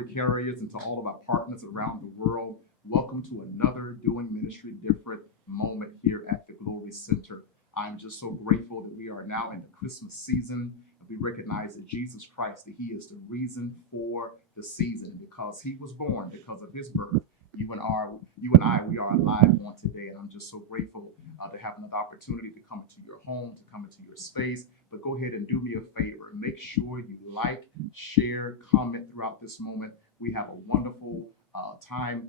glory carriers and to all of our partners around the world. Welcome to another Doing Ministry Different moment here at the Glory Center. I'm just so grateful that we are now in the Christmas season and we recognize that Jesus Christ, that He is the reason for the season because He was born, because of His birth. You and I, we are alive on today, and I'm just so grateful to have another opportunity to come into your home, to come into your space. But go ahead and do me a favor. Make sure you like, share, comment throughout this moment. We have a wonderful time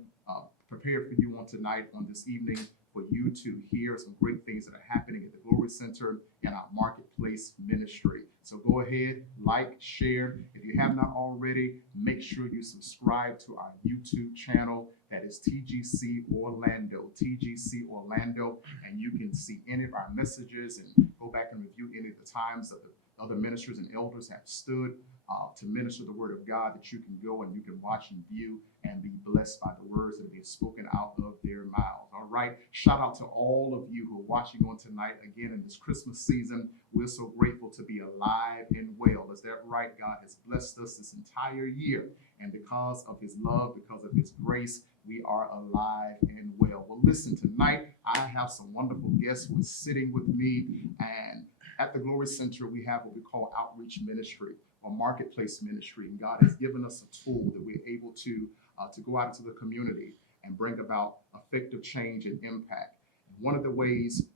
prepared for you on tonight, on this evening, for you to hear some great things that are happening at the Glory Center and our marketplace ministry. So go ahead, like, share. If you have not already, make sure you subscribe to our YouTube channel. That is TGC Orlando, and you can see any of our messages and go back and review any of the times that the other ministers and elders have stood to minister the word of God, that you can go and you can watch and view and be blessed by the words that are spoken out of their mouths. All right. Shout out to all of you who are watching on tonight. Again, in this Christmas season, we're so grateful to be alive and well. Is that right? God has blessed us this entire year. And because of His love, because of His grace, we are alive and well. Well, listen, tonight I have some wonderful guests who are sitting with me. And at the Glory Center, we have what we call outreach ministry or marketplace ministry. And God has given us a tool that we're able to go out into the community and bring about effective change and impact. And one of the ways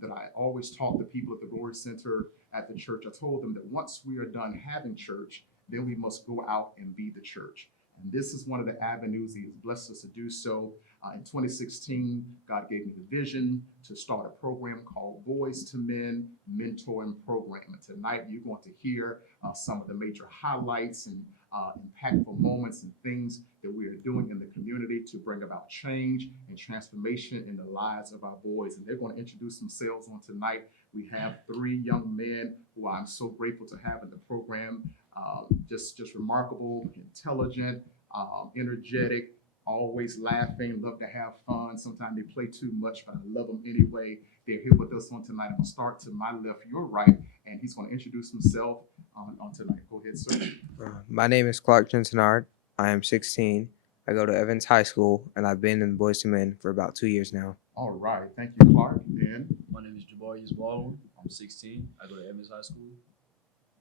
that I always taught the people at the Glory Center at the church, I told them that once we are done having church, then we must go out and be the church. And this is one of the avenues He has blessed us to do so. In 2016, God gave me the vision to start a program called Boys to Men Mentoring Program. And tonight you're going to hear some of the major highlights and impactful moments and things that we are doing in the community to bring about change and transformation in the lives of our boys. And they're going to introduce themselves on tonight. We have three young men who I'm so grateful to have in the program. Just remarkable, intelligent, energetic, always laughing, love to have fun. Sometimes they play too much, but I love them anyway. They're here with us on tonight. I'm going to start to my left, your right, and he's going to introduce himself on tonight. Go ahead, sir. My name is Clark Jensenard. I am 16. I go to Evans High School, and I've been in Boys to Men for about 2 years now. All right. Thank you, Clark. And my name is Jabarius Baldwin. I'm 16. I go to Evans High School,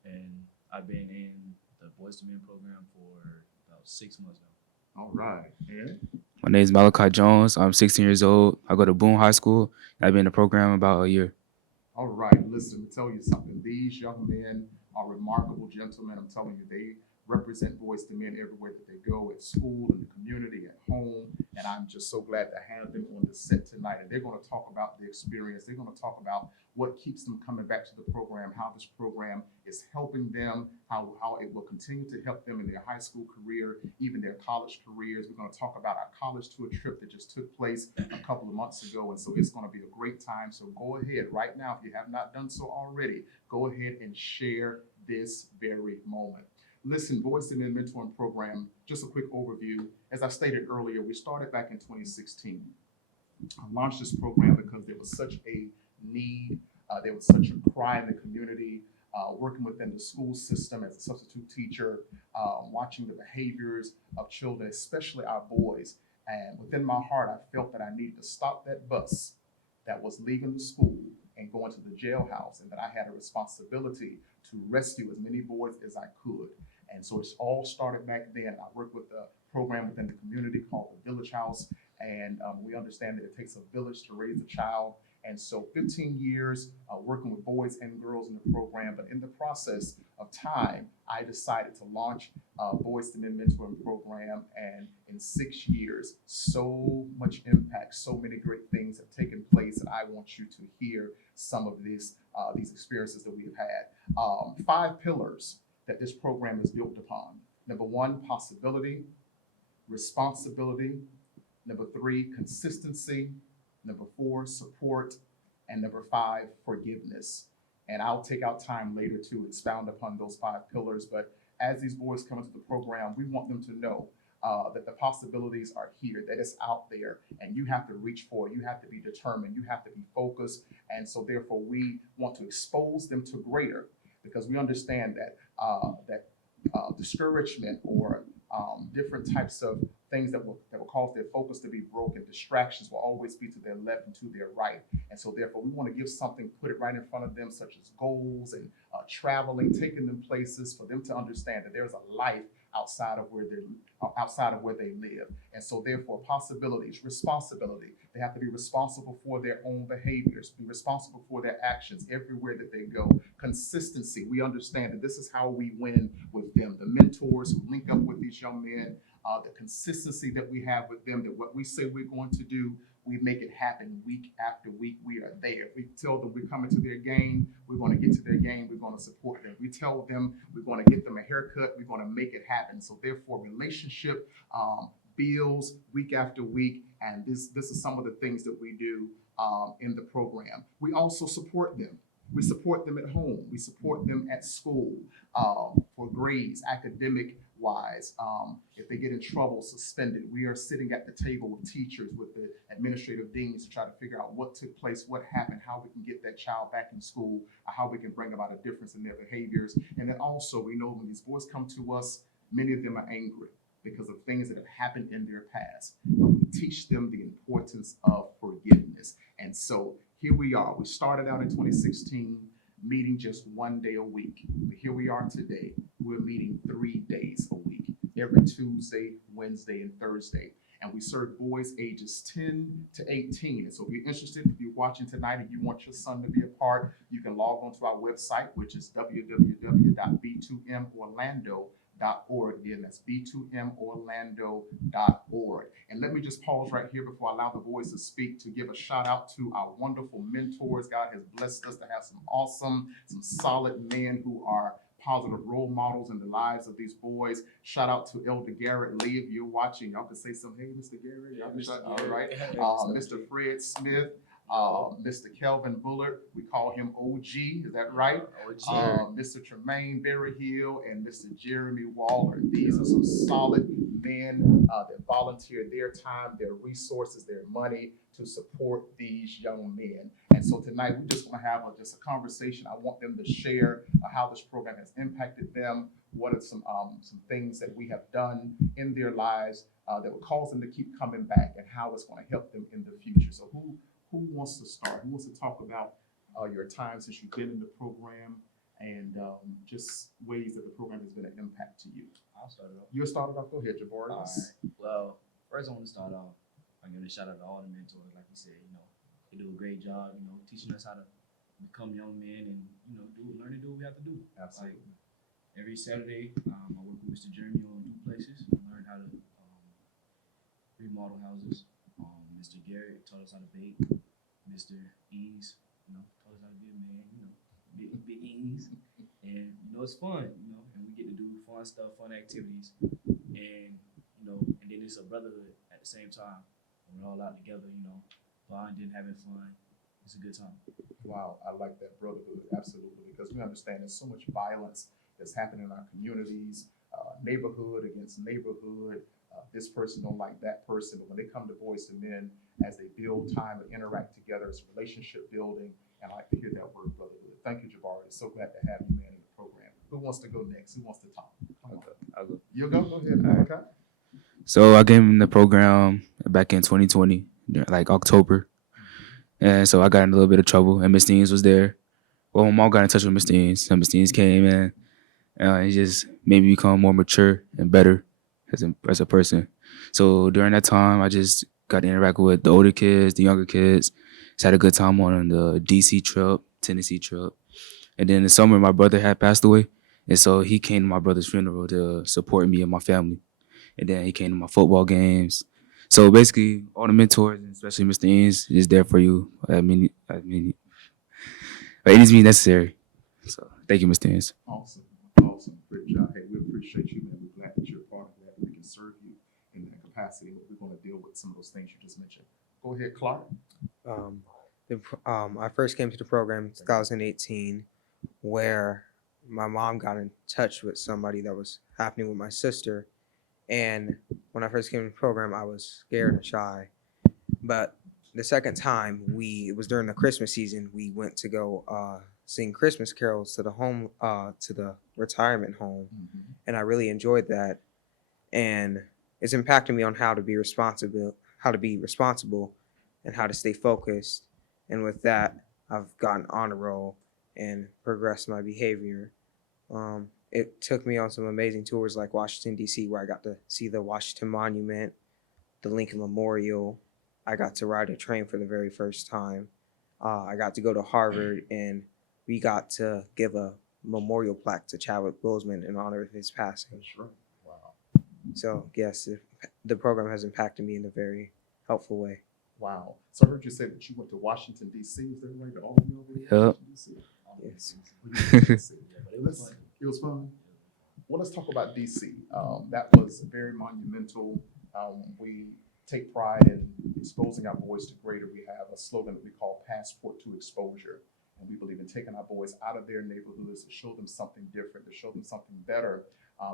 and I've been in the Boys to Men program for about 6 months now. All right. And my name is Malachi Jones. I'm 16 years old. I go to Boone High School. I've been in the program about a year. All right. Listen, to tell you something. These young men are remarkable gentlemen. I'm telling you, they represent Boys to Men everywhere that they go, at school, in the community, at home. And I'm just so glad to have them on the set tonight. And they're going to talk about the experience. They're going to talk about what keeps them coming back to the program, how this program is helping them, how it will continue to help them in their high school career, even their college careers. We're going to talk about our college tour trip that just took place a couple of months ago. And so it's going to be a great time. So go ahead right now, if you have not done so already, go ahead and share this very moment. Listen, Boys to Men Mentoring Program, just a quick overview. As I stated earlier, we started back in 2016. I launched this program because there was such a need, there was such a cry in the community, working within the school system as a substitute teacher, watching the behaviors of children, especially our boys. And within my heart, I felt that I needed to stop that bus that was leaving the school and going to the jailhouse, and that I had a responsibility to rescue as many boys as I could. And so it all started back then. I worked with a program within the community called the Village House, and we understand that it takes a village to raise a child. And so 15 years working with boys and girls in the program, but in the process of time, I decided to launch Boys to Men Mentoring Program, and in 6 years, so much impact, so many great things have taken place, and I want you to hear some of these experiences that we've had. 5 pillars that this program is built upon. Number 1, possibility, responsibility. Number 3, consistency. Number 4, support. And number 5, forgiveness. And I'll take out time later to expound upon those 5 pillars. But as these boys come into the program, we want them to know that the possibilities are here, that it's out there, and you have to reach for it. You have to be determined. You have to be focused. And so therefore, we want to expose them to greater, because we understand that discouragement or different types of things that will cause their focus to be broken. Distractions will always be to their left and to their right. And so therefore we want to give something, put it right in front of them, such as goals and traveling, taking them places for them to understand that there's a life outside of where they live. And so therefore possibilities, responsibility. They have to be responsible for their own behaviors, be responsible for their actions everywhere that they go. Consistency. We understand that this is how we win with them. The mentors who link up with these young men, the consistency that we have with them, that what we say we're going to do, we make it happen week after week. We are there. If we tell them we're coming to their game, we're going to get to their game, we're going to support them. We tell them we're going to get them a haircut, we're going to make it happen. So therefore, relationship builds week after week, and this is some of the things that we do in the program. We also support them. We support them at home. We support them at school for grades, academic wise. If they get in trouble, suspended, we are sitting at the table with teachers, with the administrative deans to try to figure out what took place, what happened, how we can get that child back in school, how we can bring about a difference in their behaviors. And then also, we know when these boys come to us, many of them are angry because of things that have happened in their past. But we teach them the importance of forgiveness. And so here we are. We started out in 2016 meeting just one day a week. But here we are today. We're meeting 3 days a week, every Tuesday, Wednesday, and Thursday. And we serve boys ages 10 to 18. And so if you're interested, if you're watching tonight and you want your son to be a part, you can log on to our website, which is www.b2morlando.org. Again, that's b2morlando.org. And let me just pause right here before I allow the boys to speak to give a shout out to our wonderful mentors. God has blessed us to have some solid men who are positive role models in the lives of these boys. Shout out to Elder Garrett Lee. If you're watching, y'all can say something. Hey, Mr. Garrett. Y'all can shout, all right. Mr. Fred Smith. Mr. Kelvin Bullard, we call him OG, is that right? Mr. Tremaine Berryhill and Mr. Jeremy Waller. These are some solid men that volunteer their time, their resources, their money to support these young men. And so tonight we're just going to have just a conversation. I want them to share how this program has impacted them, what are some things that we have done in their lives that will cause them to keep coming back, and how it's going to help them in the future. So who wants to start? Who wants to talk about your time since you've been in the program and just ways that the program has been an impact to you? I'll start it off. You'll start it off. Go ahead, Jabari. All right. Well, first I want to start off. I'm going to shout out to all the mentors. Like you said, they do a great job, teaching us how to become young men and, learn to do what we have to do. Absolutely. Like, every Saturday, I work with Mr. Jeremy on duplexes. I learn how to remodel houses. Mr. Garrett taught us how to bake. Mr. Ease, taught us how to be a man, big Ease. And, it's fun, and we get to do fun stuff, fun activities. And, and then it's a brotherhood at the same time. We're all out together, bonding, having fun. It's a good time. Wow, I like that brotherhood, absolutely, because we understand there's so much violence that's happening in our communities, neighborhood against neighborhood. This person don't like that person, but when they come to Boys to Men, as they build time and interact together, it's relationship building, and I like to hear that word brotherhood. Thank you, Jabari. It's so glad to have you, man, in the program. Who wants to go next? Who wants to talk? I'll go. You go ahead. All right. Okay. So I came in the program back in 2020, like October. And so I got in a little bit of trouble, and Miss Deans was there. Well, my mom got in touch with Miss Deans, and Miss Deans came in, and it just made me become more mature and better as a person. So during that time, I just got to interact with the older kids, the younger kids. Just had a good time on the DC trip, Tennessee trip. And then in the summer, my brother had passed away, and so he came to my brother's funeral to support me and my family. And then he came to my football games. So basically, all the mentors, and especially Mr. Eanes, is there for you. By any means necessary. So thank you, Mr. Eanes. Awesome. Great job. Hey, we appreciate you, man. We're glad that you're a part of that. We can serve you in that capacity. We're going to deal with some of those things you just mentioned. Go ahead, Clark. I first came to the program in 2018, where my mom got in touch with somebody that was happening with my sister. And when I first came to the program, I was scared and shy. But the second time, it was during the Christmas season, we went to go sing Christmas carols to the retirement home. Mm-hmm. And I really enjoyed that. and it's impacted me on how to be responsible, and how to stay focused. And with that, I've gotten on a roll and progressed my behavior. It took me on some amazing tours like Washington, D.C., where I got to see the Washington Monument, the Lincoln Memorial. I got to ride a train for the very first time. I got to go to Harvard, and we got to give a memorial plaque to Chadwick Boseman in honor of his passing. That's right. Wow. So, yes, the program has impacted me in a very helpful way. Wow. So I heard you say that you went to Washington, D.C. Is that right? All of you over there? Yep. Washington, D.C.? Yes. Yeah, but it was fun. It was fun. Well, let's talk about DC. That was very monumental. We take pride in exposing our boys to greater. We have a slogan that we call Passport to Exposure. And we believe in taking our boys out of their neighborhoods to show them something different, to show them something better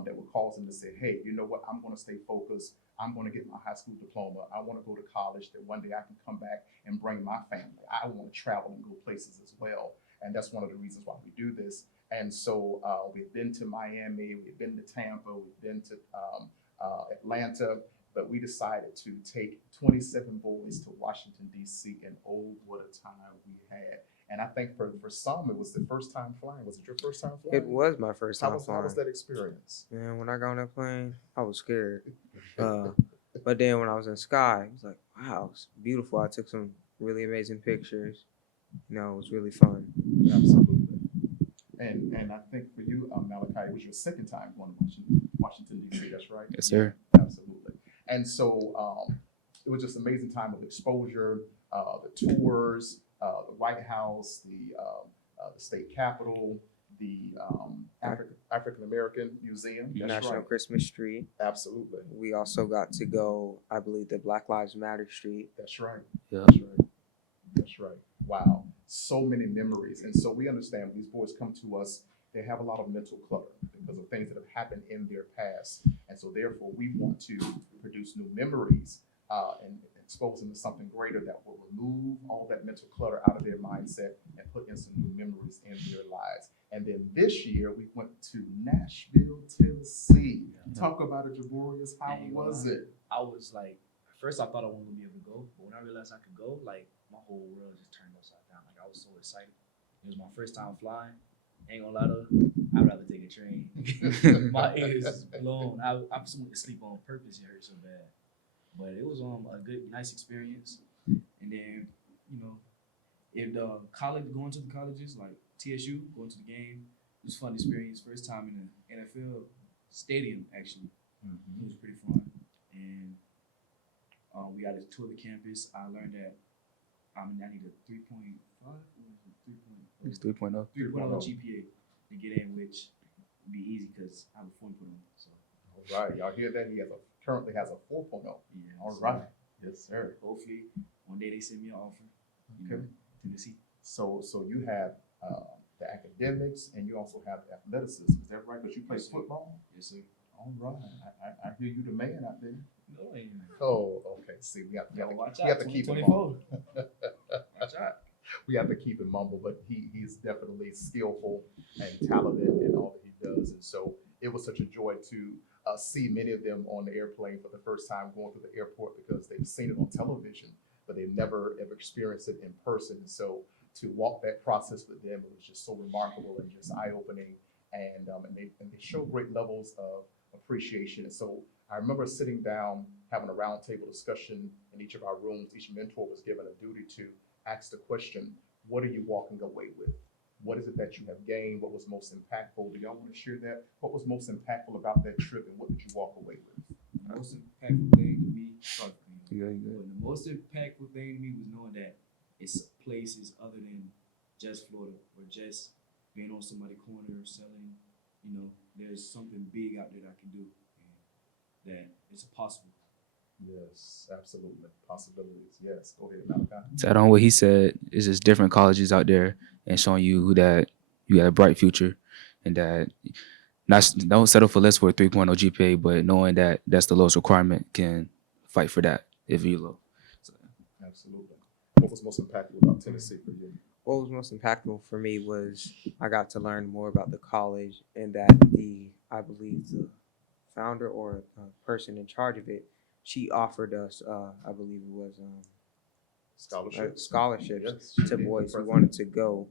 that will cause them to say, hey, you know what, I'm going to stay focused. I'm going to get my high school diploma. I want to go to college, that one day I can come back and bring my family. I want to travel and go places as well. And that's one of the reasons why we do this. And so we've been to Miami, we've been to Tampa, we've been to Atlanta, but we decided to take 27 boys to Washington, D.C., and oh, what a time we had. And I think for some, it was the first time flying. Was it your first time flying? It was my first time How flying. was that experience? Man, when I got on that plane, I was scared. But then when I was in the sky, it was like, wow, it's beautiful. I took some really amazing pictures. You know, it was really fun. Absolutely. And I think for you, Malachi, it was your second time going to Washington, D.C., that's right? Yes, sir. Absolutely. And so it was just an amazing time of exposure, the tours, the White House, the state capitol, the African American Museum. That's National right. Christmas tree. Absolutely. We also got to go, I believe, the Black Lives Matter street. That's right. Yeah. That's right. That's right. Wow. So many memories. And so we understand when these boys come to us, they have a lot of mental clutter because of things that have happened in their past. And so therefore we want to produce new memories and expose them to something greater that will remove all that mental clutter out of their mindset and put in some new memories in their lives. And then this year we went to Nashville, Tennessee. Talk about it, Javorius. How was it? I was like, at first I thought I wasn't gonna be able to go, but when I realized I could go, like my whole world just turned upside down. Like I was so excited. It was my first time flying. Ain't gonna lie to you, I'd rather take a train. My ears is blown. I just went to sleep on purpose. It hurt so bad, but it was a good, nice experience. And then you know, if the college going to the colleges like TSU going to the game, it was a fun experience. First time in the NFL stadium actually. It was pretty fun, and we got to tour the campus. I learned that I need a 3.5 or 3.0. It's 3.0. 3.0 GPA to get in, which would be easy because I have a 4.0. So All right, y'all hear that? He currently has a 4.0. yeah. All so right. Yes, sir. Hopefully, one day they send me an offer. Okay. Tennessee. So you have the academics and you also have athleticism. Is that right? Because you play football. Yes, sir. All right. I hear you, the man out there. No, I ain't. Oh, okay. See, we have Watch we out. have to keep him 2024. humble. Watch out. We have to keep him humble, but he's definitely skillful and talented in all that he does. And so it was such a joy to see many of them on the airplane for the first time going through the airport because they've seen it on television, but they've never ever experienced it in person. And so to walk that process with them, it was just so remarkable and just eye-opening. And they show great levels of appreciation. And so I remember sitting down, having a roundtable discussion in each of our rooms. Each mentor was given a duty to ask the question, what are you walking away with? What is it that you have gained? What was most impactful? Do y'all want to share that? What was most impactful about that trip and what did you walk away with? The most impactful thing to me, You good. but the most impactful thing to me was knowing that it's places other than just Florida or just being on somebody's corner selling. You know, there's something big out there that I can do, and that it's possible. Yes, absolutely. Possibilities. Yes. Go ahead, Malachi. To add on what he said, it's just different colleges out there and showing you that you got a bright future and that don't settle for less for a 3.0 GPA, but knowing that that's the lowest requirement can fight for that if you're low. So, Absolutely. What was most impactful about Tennessee for you? What was most impactful for me was I got to learn more about the college and that I believe the founder or person in charge of it, she offered us, I believe it was scholarships Yes, she to did, the boys who president. wanted to go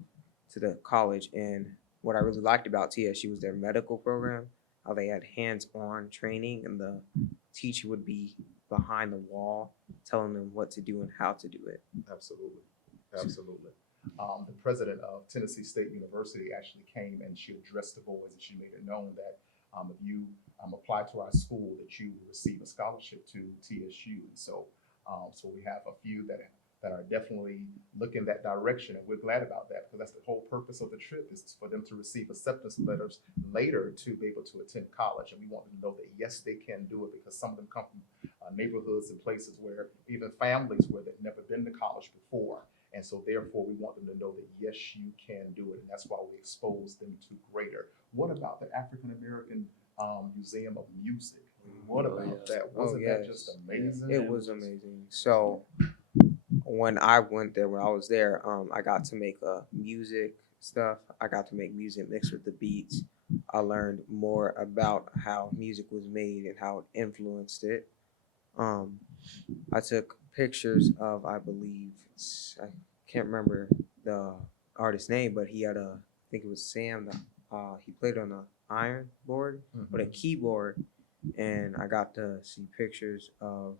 to the college. And what I really liked about TSU was their medical program, how they had hands-on training, and the teacher would be behind the wall telling them what to do and how to do it. Absolutely, absolutely. The president of Tennessee State University actually came and she addressed the boys and she made it known that if you apply to our school, that you will receive a scholarship to TSU. So we have a few that are definitely looking that direction, and we're glad about that because that's the whole purpose of the trip is for them to receive acceptance letters later to be able to attend college. And we want them to know that yes, they can do it because some of them come from neighborhoods and places where even families where they've never been to college before. And so therefore we want them to know that yes, you can do it. And that's why we expose them to greater. What about the African American Museum of Music? What about that? Wasn't that just amazing? It was amazing. So when I went there, when I was there, I got to make music stuff. I got to make music mixed with the beats. I learned more about how music was made and how it influenced it. I took pictures of, I believe, I can't remember the artist's name, but he had I think it was Sam. He played on a iron board with a keyboard, and I got to see pictures of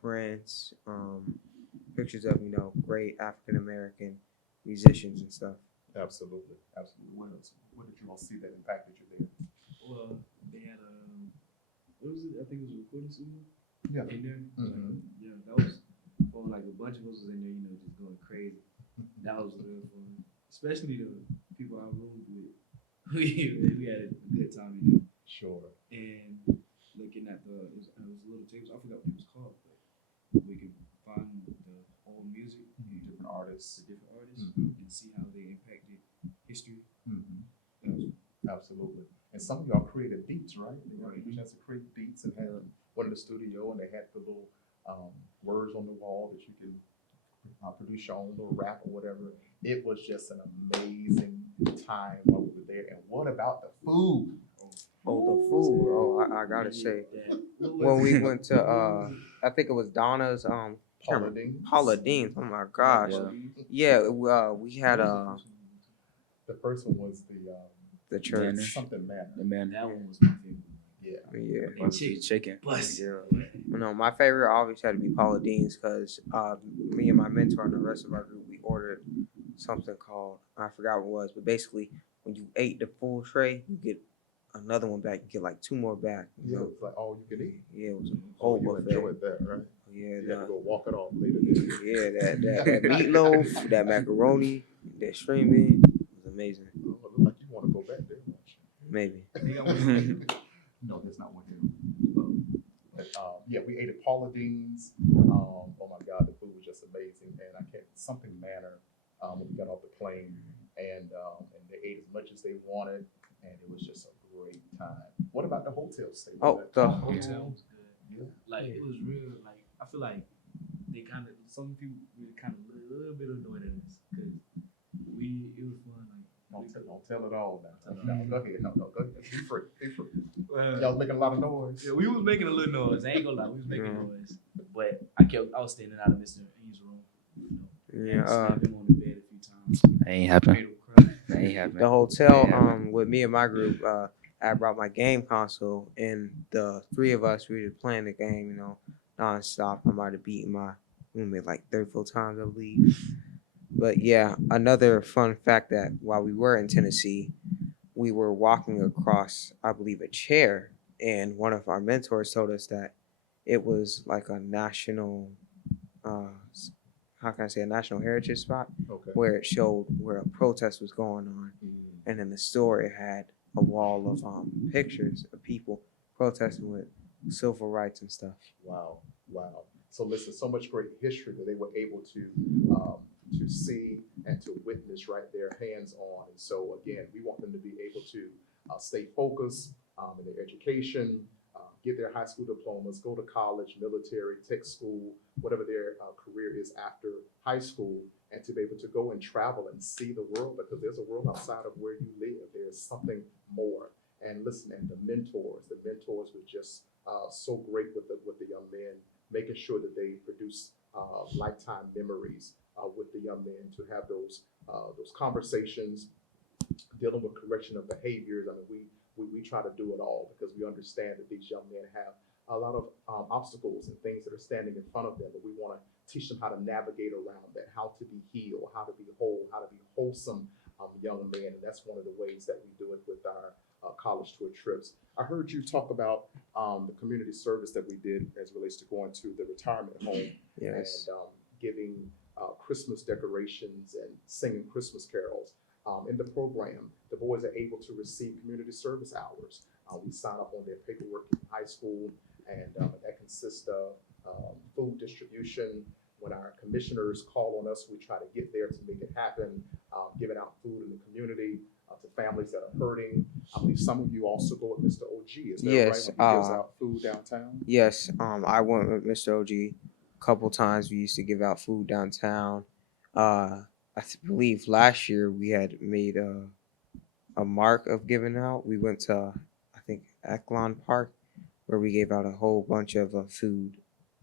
Prince, pictures of great African American musicians and stuff. Absolutely, absolutely. What else? What did you all see that impacted you there? Well, they had what was it? I think it was a recording studio Yeah. in there. Yeah, that was for like a bunch of us was in there, just going crazy. That was real fun, especially the people I roomed with. We had a good time in there. Sure. And looking at it was little tapes. I forgot what it was called, but we could find the old music, Different artists. the different artists, and see how they impacted history. That was Absolutely. And some of y'all created beats, right? They got a Right. chance to create beats and had one in the studio, and they had the little words on the wall that you can produce your own little rap or whatever. It was just an amazing time while we were there. And what about the food? Oh, the food. Oh, I gotta say, when we went to I think it was Donna's Paula Dean. Paula Dean's. Oh my gosh. Yeah, we had The first one was the church. something manner. The man. that one was my favorite. Yeah. Yeah. Chicken. Chicken. Bust. No, my favorite always had to be Paula Dean's because me and my mentor and the rest of our group, we ordered something called, I forgot what it was, but basically when you ate the full tray, you get another one back. You get like two more back. Yeah, it was like all you could eat. Yeah, it was a So whole you buffet. enjoyed that, right? Yeah, You had to the, go walk it off later. didn't you? yeah, that meatloaf, that macaroni, that string bean was amazing. Oh, it looked like you want to go back there. don't you? Maybe. No, that's not what him. But, yeah, we ate at Paula Dean's. Oh my God, the food was just amazing, and I can't something manner when we got off the plane, and they ate as much as they wanted, and it was just a great time. What about the hotel stay? Oh, the Hotel was good. Yeah. Like it was real. Like I feel like they kind of some people really kind of a little bit annoyed at us because it was fun. Like Don't tell it all now. Tell it No, all. go ahead. No, go ahead. Be free. Be free. Well, Y'all making a lot of noise. yeah, we was making a little noise. I ain't gonna lie, we was making Yeah. noise. But I was standing out of Mr. E's room. yeah, Slapped him on the bed a few times. That ain't happen. Made him cry. That ain't happen. the hotel Yeah. with me and my group, I brought my game console, and the three of us we were playing the game, nonstop. I might have beaten my roommate like 34 times, I believe. But yeah, another fun fact that while we were in Tennessee, we were walking across, I believe, a chair, and one of our mentors told us that it was like a national, how can I say, a national heritage spot Okay. where it showed where a protest was going on, and in the store it had a wall of pictures of people protesting with civil rights and stuff. Wow, wow. So listen, so much great history that they were able to see and to witness right there, hands on. And so again, we want them to be able to stay focused in their education, get their high school diplomas, go to college, military, tech school, whatever their career is after high school, and to be able to go and travel and see the world because there's a world outside of where you live. There's something more. And listen, and the mentors were just so great with the young men, making sure that they produce lifetime memories with the young men to have those conversations, dealing with correction of behaviors. I mean, we try to do it all because we understand that these young men have a lot of obstacles and things that are standing in front of them, but we want to teach them how to navigate around that, how to be healed, how to be whole, how to be wholesome young men. And that's one of the ways that we do it with our college tour trips. I heard you talk about the community service that we did as it relates to going to the retirement home Yes. and giving Christmas decorations and singing Christmas carols. In the program, the boys are able to receive community service hours. We sign up on their paperwork in high school, and that consists of food distribution. When our commissioners call on us, we try to get there to make it happen, giving out food in the community to families that are hurting. I believe some of you also go with Mr. OG, is that Yes, right? He gives out food downtown? Yes, I went with Mr. OG a couple times. We used to give out food downtown. Believe last year we had made a mark of giving out. We went to, I think, Eklund Park, where we gave out a whole bunch of food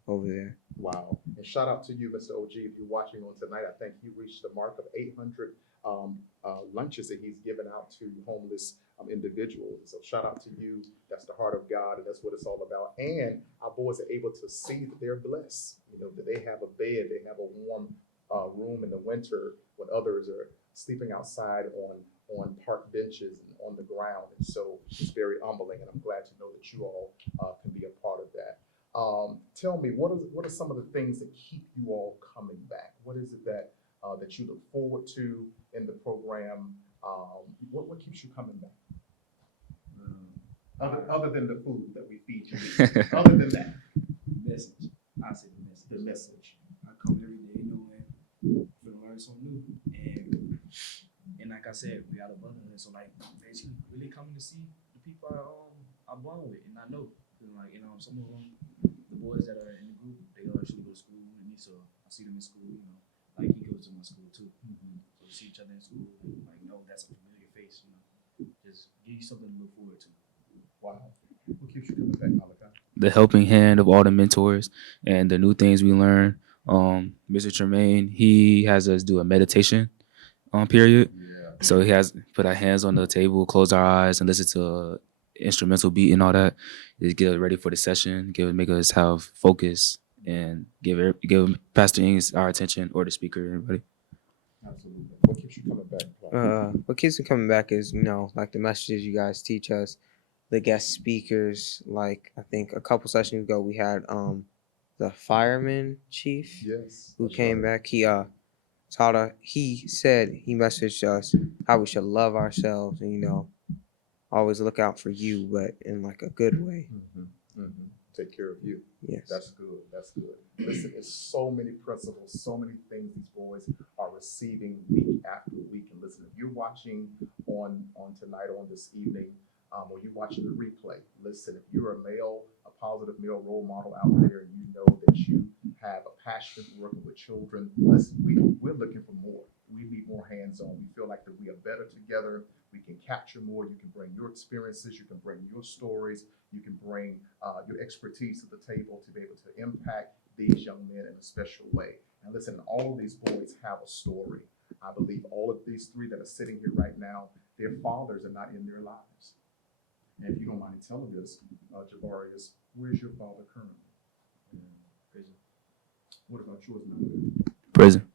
over there. Wow. And shout out to you, Mr. OG, if you're watching on tonight. I think you reached the mark of 800 lunches that he's given out to homeless individuals. So shout out to you. That's the heart of God, and that's what it's all about. And our boys are able to see that they're blessed. You know, that they have a bed, they have a warm room in the winter when others are sleeping outside on park benches and on the ground. And so it's very humbling, and I'm glad to know that you all can be a part of that. Tell me, what are some of the things that keep you all coming back? What is it that that you look forward to in the program? What keeps you coming back? Other than the food that we feed you, other than that, Message. I say the message. the message. I come every day knowing I'm gonna learn something new, and like I said, we out of abundance. So like basically, really coming to see the people I bond with, and I know, like some of them, the boys that are in the group, they actually go to school with me, so I see them in school. Like he goes to my school too. So we see each other in school, like that's a familiar face. Just give you something to look forward to. Wow. What keeps you coming back, Malachi? The helping hand of all the mentors and the new things we learn. Mr. Tremaine, he has us do a meditation period. Yeah. So he has put our hands on the table, close our eyes, and listen to instrumental beat and all that. Just get us ready for the session, make us have focus, and give Pastor Ings our attention, or the speaker, everybody. Absolutely. What keeps you coming back? What keeps me coming back is, like the messages you guys teach us, the guest speakers. Like I think a couple sessions ago we had the fireman chief Yes. who that's came right. back. He said he messaged us how we should love ourselves and always look out for you, but in like a good way. Take care of you. Yes. That's good. That's good. Listen, it's so many principles, so many things these boys are receiving week after week. And listen, if you're watching on tonight, on this evening, or you're watching the replay, listen, if you're a positive male role model out there, and you know that you have a passion for working with children, listen, we're looking for more. We need more hands-on. We feel like that we are better together. We can capture more. You can bring your experiences. You can bring your stories. You can bring your expertise to the table to be able to impact these young men in a special way. And listen, all of these boys have a story. I believe all of these three that are sitting here right now, their fathers are not in their lives. And if you don't mind telling us, Javarius, where's your father currently? Prison. What about yours, Malachi? Prison.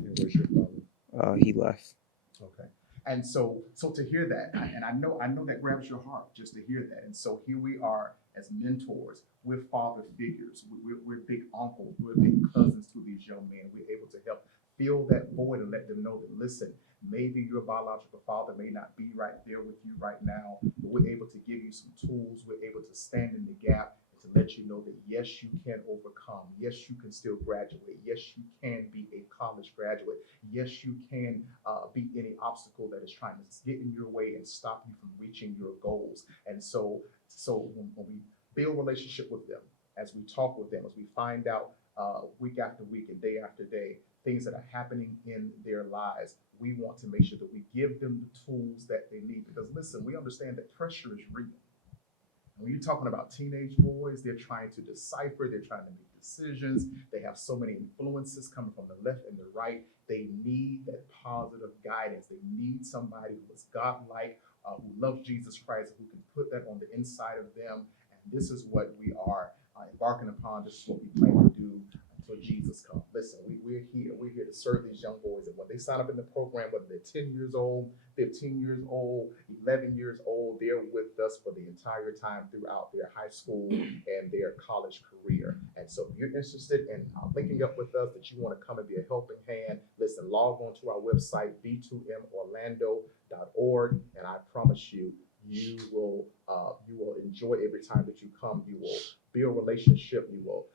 Yeah, where's your father? He left. Okay. And so to hear that, and I know that grabs your heart just to hear that. And so here we are as mentors. We're father figures. We're big uncles. We're big cousins to these young men. We're able to help fill that void and let them know that, listen, maybe your biological father may not be right there with you right now, but we're able to give you some tools. We're able to stand in the gap to let you know that, yes, you can overcome. Yes, you can still graduate. Yes, you can be a college graduate. Yes, you can beat any obstacle that is trying to get in your way and stop you from reaching your goals. And so when we build relationship with them, as we talk with them, as we find out week after week and day after day, things that are happening in their lives. We want to make sure that we give them the tools that they need. Because listen, we understand that pressure is real. When you're talking about teenage boys, they're trying to decipher, they're trying to make decisions. They have so many influences coming from the left and the right. They need that positive guidance. They need somebody who is godlike, who loves Jesus Christ, who can put that on the inside of them. And this is what we are embarking upon. This is what we plan to do until Jesus comes. Listen, we're here. We're here to serve these young boys. And when they sign up in the program, whether they're 10 years old, 15 years old, 11 years old, they're with us for the entire time throughout their high school and their college career. And so if you're interested in linking up with us, that you want to come and be a helping hand, listen, log on to our website, B2MOrlando.org, and I promise you, you will enjoy every time that you come. You will build a relationship. You will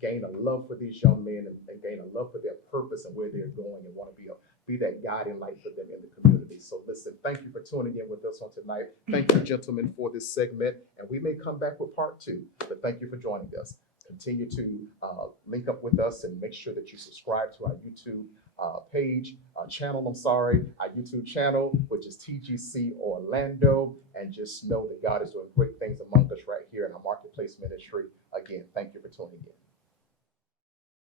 gain a love for these young men and gain a love for their purpose and where they're going, and want to be that guiding light for them in the community. So listen, thank you for tuning in with us on tonight. Thank you, gentlemen, for this segment, and we may come back with part 2, but thank you for joining us. Continue to link up with us and make sure that you subscribe to our YouTube channel, our YouTube channel, which is TGC Orlando, and just know that God is doing great things among us right here in our marketplace ministry. Again, thank you for tuning in.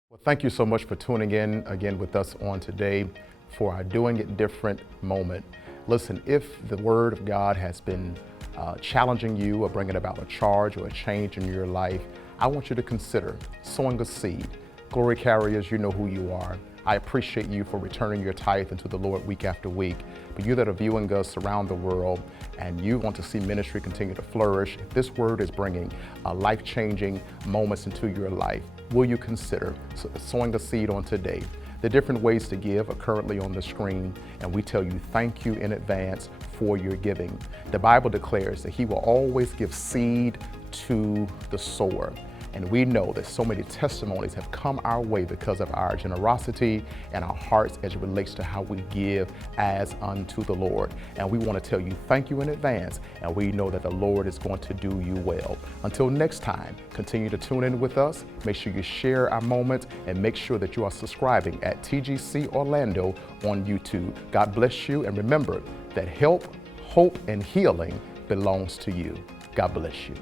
Well, thank you so much for tuning in again with us on today for our Doing It Different moment. Listen, if the Word of God has been challenging you or bringing about a charge or a change in your life, I want you to consider sowing a seed. Glory carriers, you know who you are. I appreciate you for returning your tithe unto the Lord week after week. But you that are viewing us around the world and you want to see ministry continue to flourish, if this word is bringing life-changing moments into your life, will you consider sowing a seed on today? The different ways to give are currently on the screen, and we tell you thank you in advance for your giving. The Bible declares that He will always give seed to the sower. And we know that so many testimonies have come our way because of our generosity and our hearts as it relates to how we give as unto the Lord. And we want to tell you thank you in advance, and we know that the Lord is going to do you well. Until next time, continue to tune in with us. Make sure you share our moments and make sure that you are subscribing at TGC Orlando on YouTube. God bless you, and remember that help, hope, and healing belongs to you. God bless you.